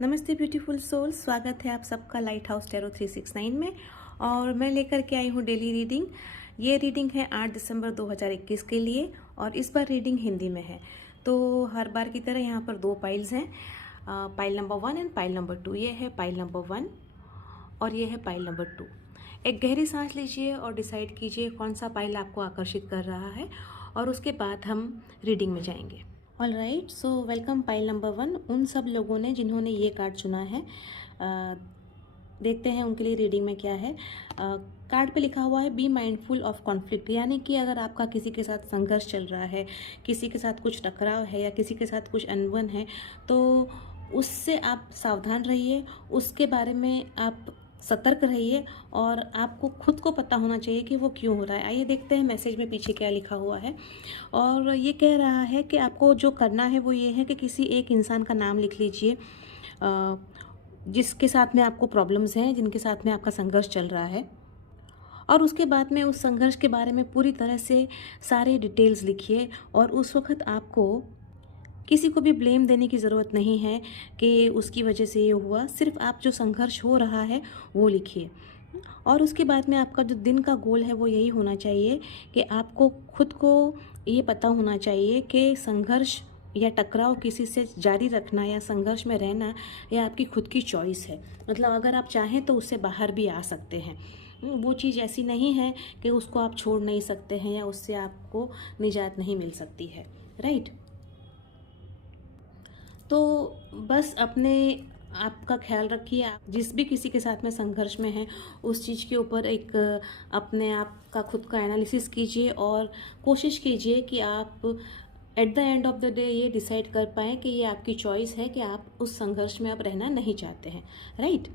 नमस्ते beautiful soul, स्वागत है आप सबका लाइट हाउस टैरो 369 में। और मैं लेकर के आई हूँ डेली रीडिंग। ये रीडिंग है 8 दिसंबर 2021 के लिए और इस बार रीडिंग हिंदी में है। तो हर बार की तरह यहाँ पर दो पाइल्स हैं, pile number 1 and pile number 2। ये है पाइल नंबर 1 और ये है पाइल नंबर 2। एक गहरी सांस लीजिए और डिसाइड कीजिए कौन सा पाइल आपको आकर्षित कर रहा है और उसके बाद हम रीडिंग में जाएंगे। All right, so welcome pile number 1 उन सब लोगों ने जिन्होंने ये कार्ड चुना है। देखते हैं उनके लिए रीडिंग में क्या है। कार्ड पे लिखा हुआ है बी माइंडफुल ऑफ कॉन्फ्लिक्ट, यानी कि अगर आपका किसी के साथ संघर्ष चल रहा है, किसी के साथ कुछ टकराव है या किसी के साथ कुछ अनबन है, तो उससे आप सावधान रहिए, उसके बारे में आप सतर्क रहिए और आपको खुद को पता होना चाहिए कि वो क्यों हो रहा है। आइए देखते हैं मैसेज में पीछे क्या लिखा हुआ है। और ये कह रहा है कि आपको जो करना है वो ये है कि किसी एक इंसान का नाम लिख लीजिए जिसके साथ में आपको प्रॉब्लम्स हैं, जिनके साथ में आपका संघर्ष चल रहा है, और उसके बाद में उस संघर्ष के बारे में पूरी तरह से सारे डिटेल्स लिखिए। और उस वक्त आपको किसी को भी ब्लेम देने की ज़रूरत नहीं है कि उसकी वजह से ये हुआ, सिर्फ आप जो संघर्ष हो रहा है वो लिखिए। और उसके बाद में आपका जो दिन का गोल है वो यही होना चाहिए कि आपको खुद को ये पता होना चाहिए कि संघर्ष या टकराव किसी से जारी रखना या संघर्ष में रहना यह आपकी खुद की चॉइस है। मतलब अगर आप चाहें तो उससे बाहर भी आ सकते हैं। वो चीज़ ऐसी नहीं है कि उसको आप छोड़ नहीं सकते हैं या उससे आपको निजात नहीं मिल सकती है, राइट। तो बस अपने आपका ख्याल रखिए। आप जिस भी किसी के साथ में संघर्ष में हैं उस चीज़ के ऊपर एक अपने आप का खुद का एनालिसिस कीजिए और कोशिश कीजिए कि आप at the end of the day ये डिसाइड कर पाएँ कि ये आपकी चॉइस है कि आप उस संघर्ष में अब रहना नहीं चाहते हैं, राइट।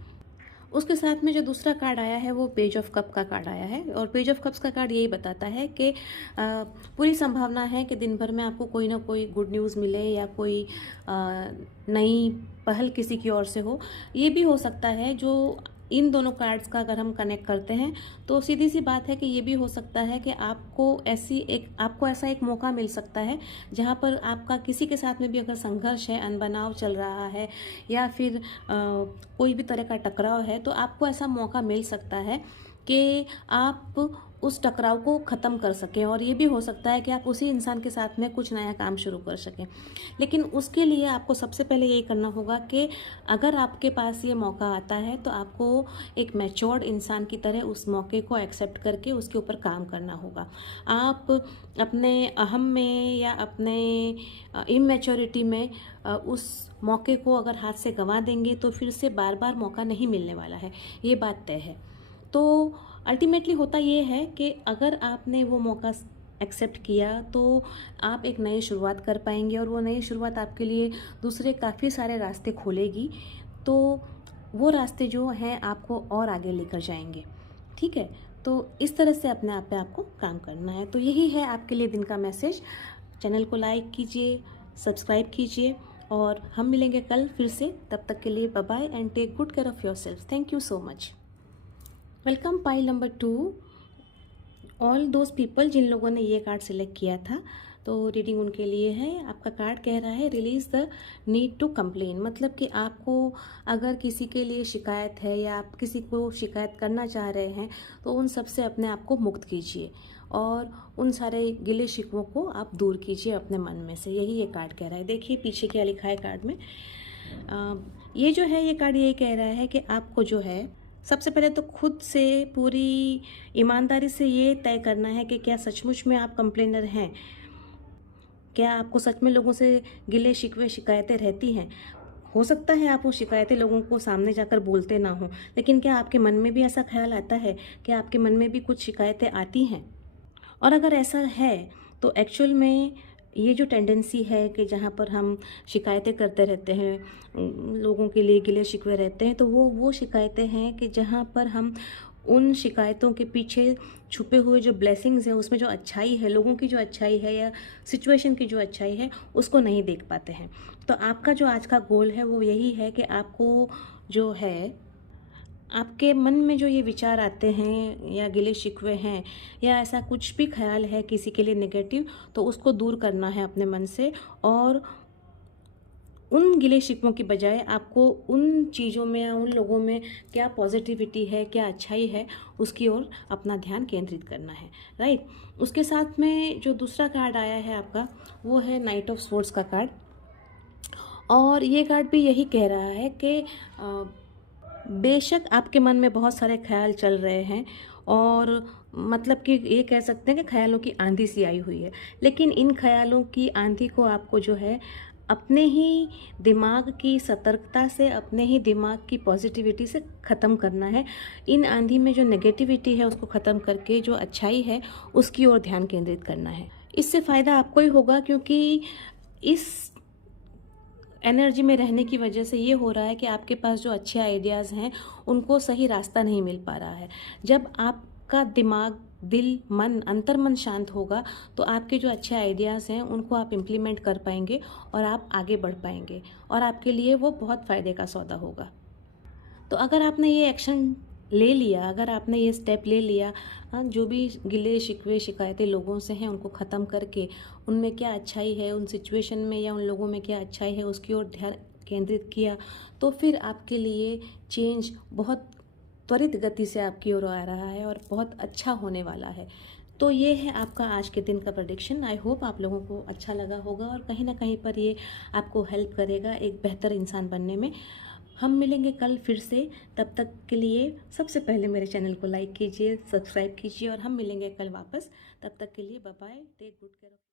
उसके साथ में जो दूसरा कार्ड आया है वो पेज ऑफ कप का कार्ड आया है और पेज ऑफ कप्स का कार्ड यही बताता है कि पूरी संभावना है कि दिन भर में आपको कोई ना कोई गुड न्यूज़ मिले या कोई नई पहल किसी की ओर से हो। ये भी हो सकता है, जो इन दोनों कार्ड्स का अगर हम कनेक्ट करते हैं तो सीधी सी बात है कि ये भी हो सकता है कि आपको ऐसा एक मौका मिल सकता है जहाँ पर आपका किसी के साथ में भी अगर संघर्ष है, अनबनाव चल रहा है या फिर कोई भी तरह का टकराव है, तो आपको ऐसा मौका मिल सकता है कि आप उस टकराव को ख़त्म कर सकें। और ये भी हो सकता है कि आप उसी इंसान के साथ में कुछ नया काम शुरू कर सकें। लेकिन उसके लिए आपको सबसे पहले यही करना होगा कि अगर आपके पास ये मौका आता है तो आपको एक मैच्योर्ड इंसान की तरह उस मौके को एक्सेप्ट करके उसके ऊपर काम करना होगा। आप अपने अहम में या अपने इमैच्योरिटी में उस मौके को अगर हाथ से गंवा देंगे तो फिर से बार बार मौका नहीं मिलने वाला है, ये बात तय है। तो अल्टीमेटली होता ये है कि अगर आपने वो मौका एक्सेप्ट किया तो आप एक नई शुरुआत कर पाएंगे और वो नई शुरुआत आपके लिए दूसरे काफ़ी सारे रास्ते खोलेगी। तो वो रास्ते जो हैं आपको और आगे लेकर जाएंगे, ठीक है। तो इस तरह से अपने आप पे आपको काम करना है। तो यही है आपके लिए दिन का मैसेज। चैनल को लाइक कीजिए, सब्सक्राइब कीजिए और हम मिलेंगे कल फिर से। तब तक के लिए bye bye and take good care of yourself. Thank you so much. Welcome pile number 2 all those people जिन लोगों ने ये कार्ड सिलेक्ट किया था। तो रीडिंग उनके लिए है। आपका कार्ड कह रहा है release the need to complain, मतलब कि आपको अगर किसी के लिए शिकायत है या आप किसी को शिकायत करना चाह रहे हैं तो उन सब से अपने आप को मुक्त कीजिए और उन सारे गिले शिकवों को आप दूर कीजिए अपने मन में से। यही ये कार्ड कह रहा है। देखिए पीछे क्या लिखा है कार्ड में। ये जो है ये कार्ड यही कह रहा है कि आपको जो है सबसे पहले तो खुद से पूरी ईमानदारी से ये तय करना है कि क्या सचमुच में आप कंप्लेनर हैं, क्या आपको सच में लोगों से गिले शिकवे शिकायतें रहती हैं। हो सकता है आप वो शिकायतें लोगों को सामने जाकर बोलते ना हो, लेकिन क्या आपके मन में भी ऐसा ख्याल आता है कि आपके मन में भी कुछ शिकायतें आती हैं? और अगर ऐसा है तो एक्चुअल में ये जो टेंडेंसी है कि जहाँ पर हम शिकायतें करते रहते हैं, लोगों के लिए गिले शिकवे रहते हैं, तो वो शिकायतें हैं कि जहाँ पर हम उन शिकायतों के पीछे छुपे हुए जो ब्लेसिंग्स हैं, उसमें जो अच्छाई है, लोगों की जो अच्छाई है या सिचुएशन की जो अच्छाई है, उसको नहीं देख पाते हैं। तो आपका जो आज का गोल है वो यही है कि आपको जो है आपके मन में जो ये विचार आते हैं या गिले शिकवे हैं या ऐसा कुछ भी ख्याल है किसी के लिए नेगेटिव, तो उसको दूर करना है अपने मन से और उन गिले शिकवों की बजाय आपको उन चीज़ों में, उन लोगों में क्या पॉजिटिविटी है, क्या अच्छाई है, उसकी ओर अपना ध्यान केंद्रित करना है, राइट। उसके साथ में जो दूसरा कार्ड आया है आपका, वो है नाइट ऑफ स्वॉर्ड्स का कार्ड। और ये कार्ड भी यही कह रहा है कि बेशक आपके मन में बहुत सारे ख्याल चल रहे हैं, और मतलब कि ये कह सकते हैं कि ख्यालों की आंधी सी आई हुई है, लेकिन इन ख्यालों की आंधी को आपको जो है अपने ही दिमाग की सतर्कता से, अपने ही दिमाग की पॉजिटिविटी से ख़त्म करना है। इन आंधी में जो नेगेटिविटी है उसको ख़त्म करके जो अच्छाई है उसकी ओर ध्यान केंद्रित करना है। इससे फ़ायदा आपको ही होगा, क्योंकि इस एनर्जी में रहने की वजह से ये हो रहा है कि आपके पास जो अच्छे आइडियाज़ हैं उनको सही रास्ता नहीं मिल पा रहा है। जब आपका दिमाग, दिल, मन, अंतर्मन शांत होगा तो आपके जो अच्छे आइडियाज़ हैं उनको आप इम्प्लीमेंट कर पाएंगे और आप आगे बढ़ पाएंगे, और आपके लिए वो बहुत फ़ायदे का सौदा होगा। तो अगर आपने ये एक्शन ले लिया, अगर आपने ये स्टेप ले लिया, हाँ, जो भी गिले शिकवे शिकायतें लोगों से हैं उनको ख़त्म करके उनमें क्या अच्छाई है, उन सिचुएशन में या उन लोगों में क्या अच्छाई है उसकी ओर ध्यान केंद्रित किया, तो फिर आपके लिए चेंज बहुत त्वरित गति से आपकी ओर आ रहा है और बहुत अच्छा होने वाला है। तो ये है आपका आज के दिन का प्रेडिक्शन। आई होप आप लोगों को अच्छा लगा होगा और कहीं ना कहीं पर ये आपको हेल्प करेगा एक बेहतर इंसान बनने में। हम मिलेंगे कल फिर से, तब तक के लिए सबसे पहले मेरे चैनल को लाइक कीजिए, सब्सक्राइब कीजिए, और हम मिलेंगे कल वापस। तब तक के लिए bye bye, take good care.